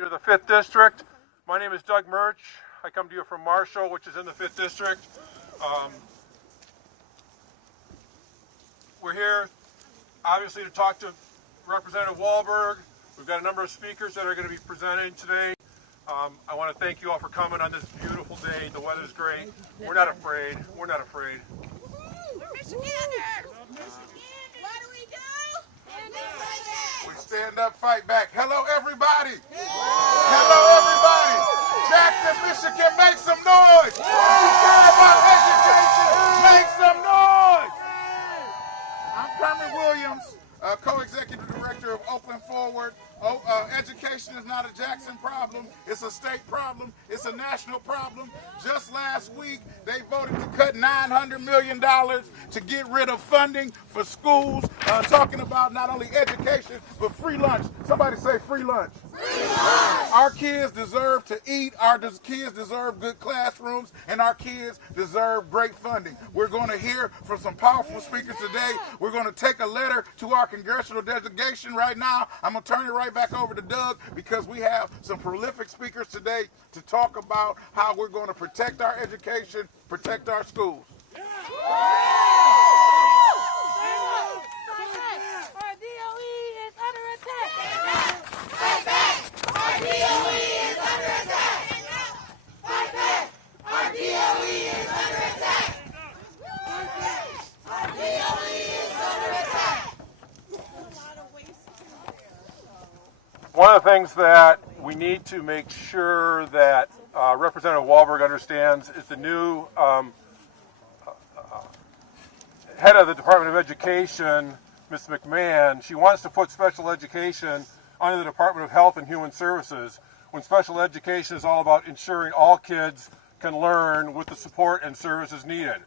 you to the 5th District. My name is Doug Murch. I come to you from Marshall, which is in the 5th District. We're here, obviously, to talk to Representative Wahlberg. We've got a number of speakers that are going to be presenting today. I want to thank you all for coming on this beautiful day. The weather's great. We're not afraid. We're not afraid. We're Michiganders! What do we do? Stand up, fight back! We stand up, fight back. Hello, everybody! Hello, everybody! Jackson, Michigan, make some noise! If you care about education, make some noise! I'm Kermit Williams, co-executive director of Oakland Forward. Education is not a Jackson problem. It's a state problem. It's a national problem. Just last week, they voted to cut $900 million to get rid of funding for schools, talking about not only education, but free lunch. Somebody say free lunch. Free lunch. Our kids deserve to eat. Our kids deserve good classrooms, and our kids deserve great funding. We're going to hear from some powerful speakers today. We're going to take a letter to our congressional delegation right now. I'm going to turn it right back over to Doug because we have some prolific speakers today to talk about how we're going to protect our education, protect our schools. Our DOE is under attack! Fight back! Our DOE is under attack! Fight back! Our DOE is under attack! Fight back! Our DOE is under attack! One of the things that we need to make sure that Representative Wahlberg understands is the new head of the Department of Education, Ms. McMahon. She wants to put special education under the Department of Health and Human Services, when special education is all about ensuring all kids can learn with the support and services needed.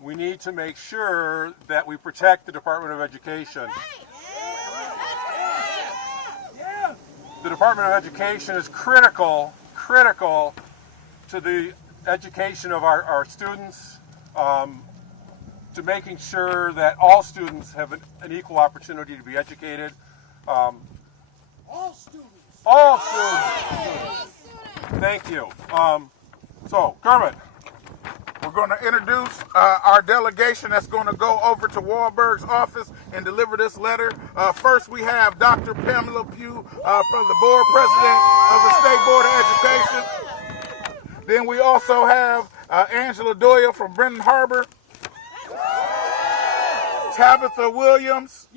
We need to make sure that we protect the Department of Education. The Department of Education is critical to the education of our students, to making sure that all students have an equal opportunity to be educated. All students. All students. Thank you. So, Kermit. We're going to introduce our delegation that's going to go over to Wahlberg's office and deliver this letter. First, we have Dr. Pamela Pugh from the board president of the State Board of Education. Then we also have Angela Doyle from Brenton Harbor. Tabitha Williams.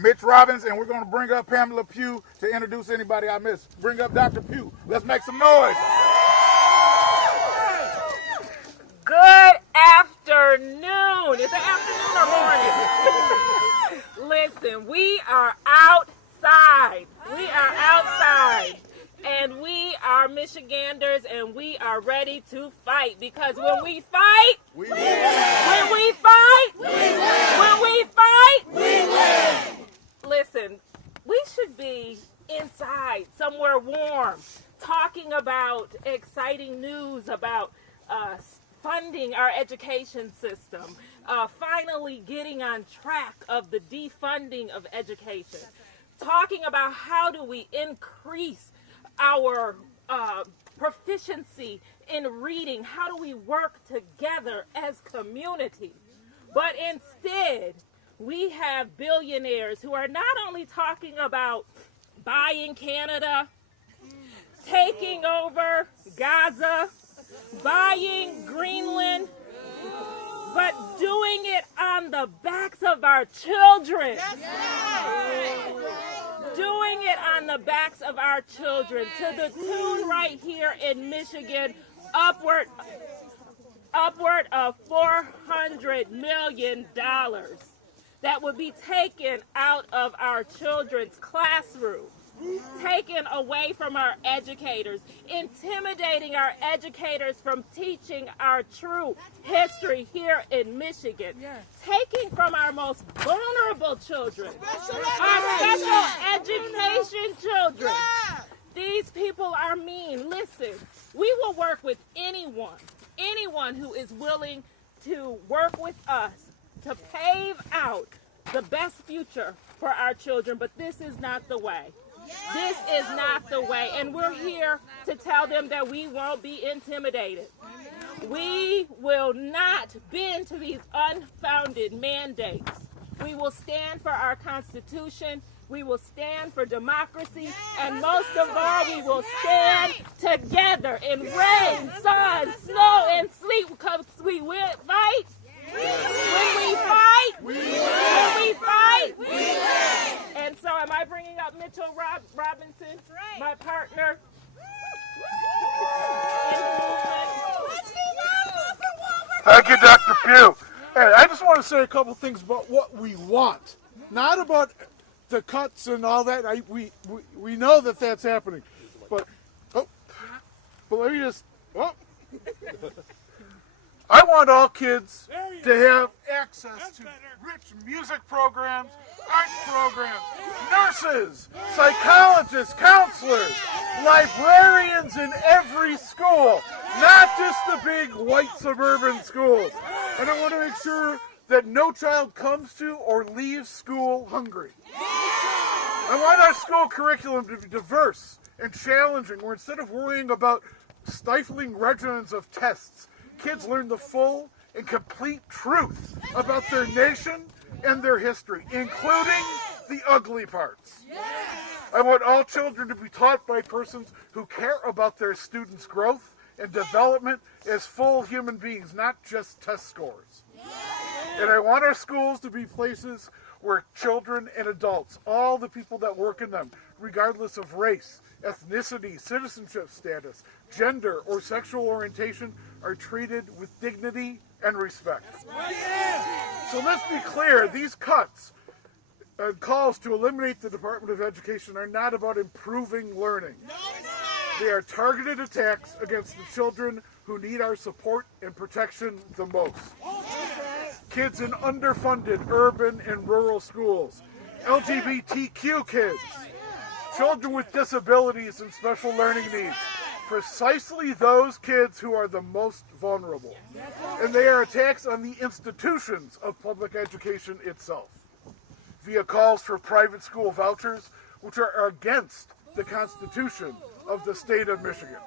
Mitch Robbins, and we're going to bring up Pamela Pugh to introduce anybody I missed. Bring up Dr. Pugh. Let's make some noise. Good afternoon. Is it afternoon or morning? Listen, we are outside. We are outside. And we are Michiganders, and we are ready to fight. Because when we fight, we win. When we fight, we win. When we fight, we win. Listen, we should be inside, somewhere warm, talking about exciting news about funding our education system, finally getting on track of the defunding of education, talking about how do we increase our proficiency in reading, how do we work together as community. But instead, we have billionaires who are not only talking about buying Canada, taking over Gaza, buying Greenland, but doing it on the backs of our children. Doing it on the backs of our children, to the tune right here in Michigan, upward of $400 million that would be taken out of our children's classrooms, taken away from our educators, intimidating our educators from teaching our true history here in Michigan, taking from our most vulnerable children, our special education children. These people are mean. Listen, we will work with anyone who is willing to work with us to pave out the best future for our children, but this is not the way. This is not the way. And we're here to tell them that we won't be intimidated. We will not bend to these unfounded mandates. We will stand for our Constitution. We will stand for democracy. And most of all, we will stand together in rain, sun, snow, and sleet. Because we will fight. When we fight, when we fight, and so am I bringing up Mitchell Robinson, my partner in the movement? Thank you, Dr. Pugh. Hey, I just want to say a couple things about what we want, not about the cuts and all that. We know that that's happening, but let me just. I want all kids to have access to rich music programs, arts programs, nurses, psychologists, counselors, librarians in every school, not just the big white suburban schools. And I want to make sure that no child comes to or leaves school hungry. I want our school curriculum to be diverse and challenging, where instead of worrying about stifling regimens of tests, kids learn the full and complete truth about their nation and their history, including the ugly parts. I want all children to be taught by persons who care about their students' growth and development as full human beings, not just test scores. And I want our schools to be places where children and adults, all the people that work in them, regardless of race, ethnicity, citizenship status, gender, or sexual orientation, are treated with dignity and respect. So let's be clear, these cuts and calls to eliminate the Department of Education are not about improving learning. They are targeted attacks against the children who need our support and protection the most. Kids in underfunded urban and rural schools, LGBTQ kids, children with disabilities and special learning needs, precisely those kids who are the most vulnerable. And they are attacks on the institutions of public education itself, via calls for private school vouchers, which are against the Constitution of the state of Michigan.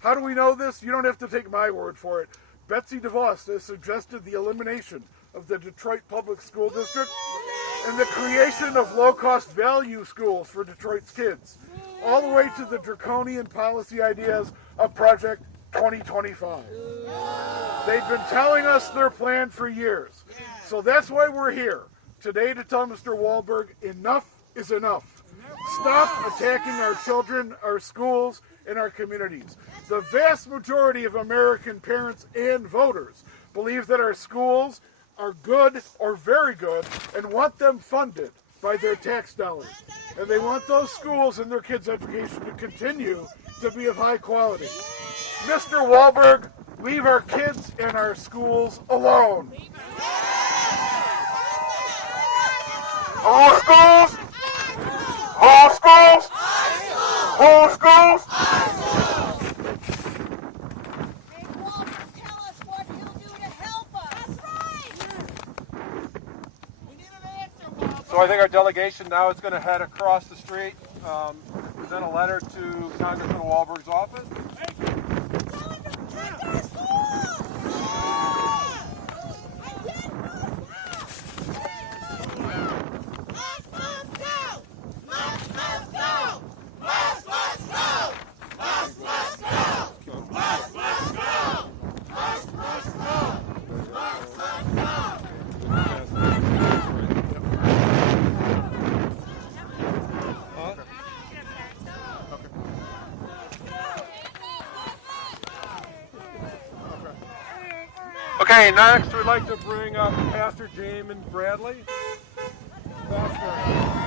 How do we know this? You don't have to take my word for it. Betsy DeVos has suggested the elimination of the Detroit Public School District and the creation of low-cost value schools for Detroit's kids, all the way to the draconian policy ideas of Project 2025. They've been telling us their plan for years. So that's why we're here today to tell Mr. Walberg, enough is enough. Stop attacking our children, our schools, and our communities. The vast majority of American parents and voters believe that our schools are good or very good and want them funded by their tax dollars. And they want those schools and their kids' education to continue to be of high quality. Mr. Walberg, leave our kids and our schools alone. Whole schools? Whole schools? Whole schools? Tell us what he'll do to help us. That's right. We need an answer, Walberg. So I think our delegation now is going to head across the street, present a letter to Congressman Walberg's office. Tell him to protect our schools. Okay, next we'd like to bring up Pastor Jamin Bradley. Pastor.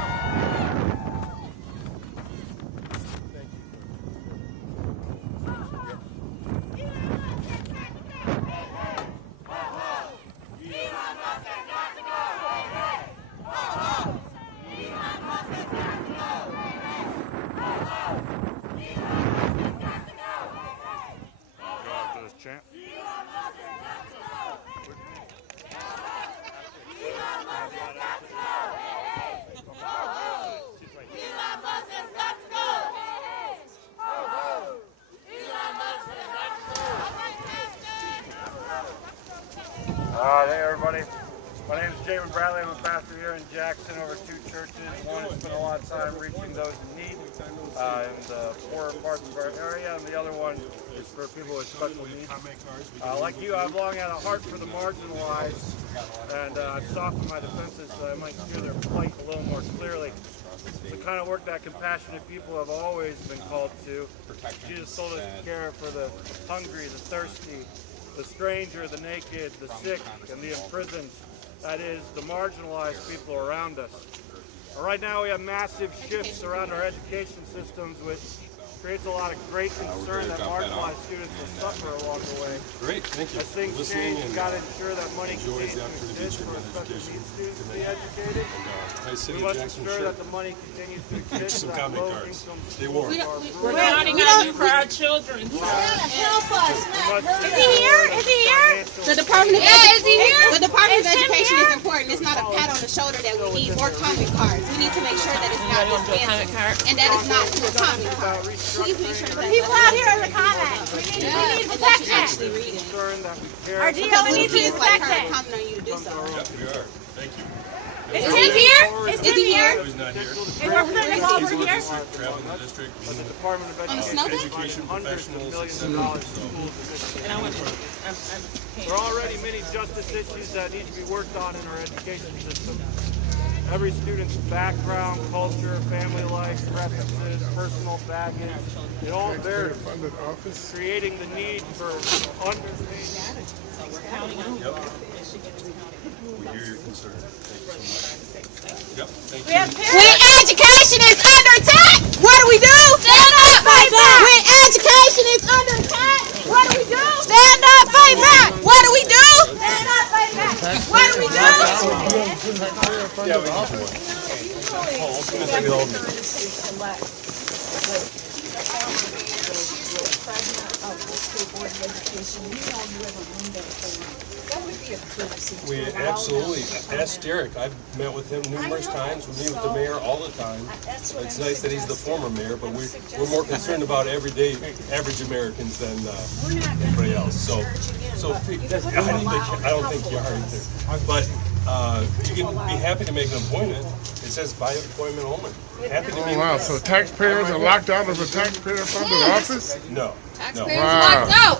Chant. Elon Musk has got to go! Hey everybody, my name is Jamin Bradley. I'm a pastor here in Jackson over 2 churches. One has spent a lot of time reaching those in need in the poorer parts of our area, and the other one is for people with special needs. Like you, I've long had a heart for the marginalized, and I've softened my defenses so I might hear their plight a little more clearly. It's the kind of work that compassionate people have always been called to. Jesus told us to care for the hungry, the thirsty, the stranger, the naked, the sick, and the imprisoned. That is, the marginalized people around us. Right now we have massive shifts around our education systems, which creates a lot of great concern that marginalized students will suffer along the way. Great, thank you. As things change, we've got to ensure that money continues to exist for special needs students to be educated. We must ensure that the money continues to exist for that low-income students. We're counting on you for our children. Help us. Is he here? Is he here? The Department of Is he here? The Department of Is Tim Education here? is important. It's not a pat on the shoulder that we need or comment cards. We need to make sure that it's not dismantled and that it's not to a comment card. Please make sure that People out here in the comments. We need protection. actually read it. concerned that we care. Our Because DOE little needs to be kids like her protected. counting on you to do so. We are. Thank you. Is Tim here? Is Tim Is he here? here? He's not here. Is Representative Over here? Traveling the district. The Department of On the Education snow day? education hundreds of millions of dollars to schools in Michigan. And I want to, There are already many justice issues that need to be worked on in our education system. Every student's background, culture, family life, preferences, personal baggage, it all varies, creating the need for underpaid. We hear your concern. Thank you so much. Yep, thank you. We have When parents. education is under attack, what do we do? Stand up, fight back. When education is under attack, What do we do? stand up, fight back. What do we do? Stand up, fight back. What do we do? We absolutely ask Derek. I've met with him numerous times. We meet with the mayor all the time. It's nice that he's the former mayor, but we're more concerned about everyday average Americans than anybody else. So I don't think you are either. But you can be happy to make an appointment. It says by appointment only. Happy to meet Wow, with so taxpayers are locked out of a taxpayer-funded office? No. Wow.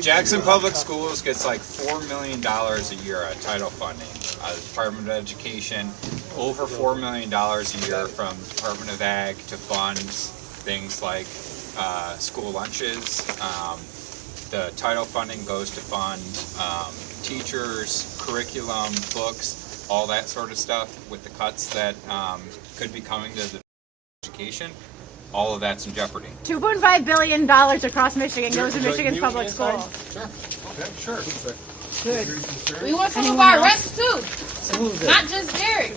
Jackson Public Schools gets like $4 million a year on title funding. The Department of Education, over $4 million a year from Department of Ag to fund things like school lunches. The title funding goes to fund teachers, curriculum, books, all that sort of stuff with the cuts that could be coming to the education. All of that's in jeopardy. $2.5 billion across Michigan goes to Michigan's public schools. Sure. We want some of our reps too, not just Derek.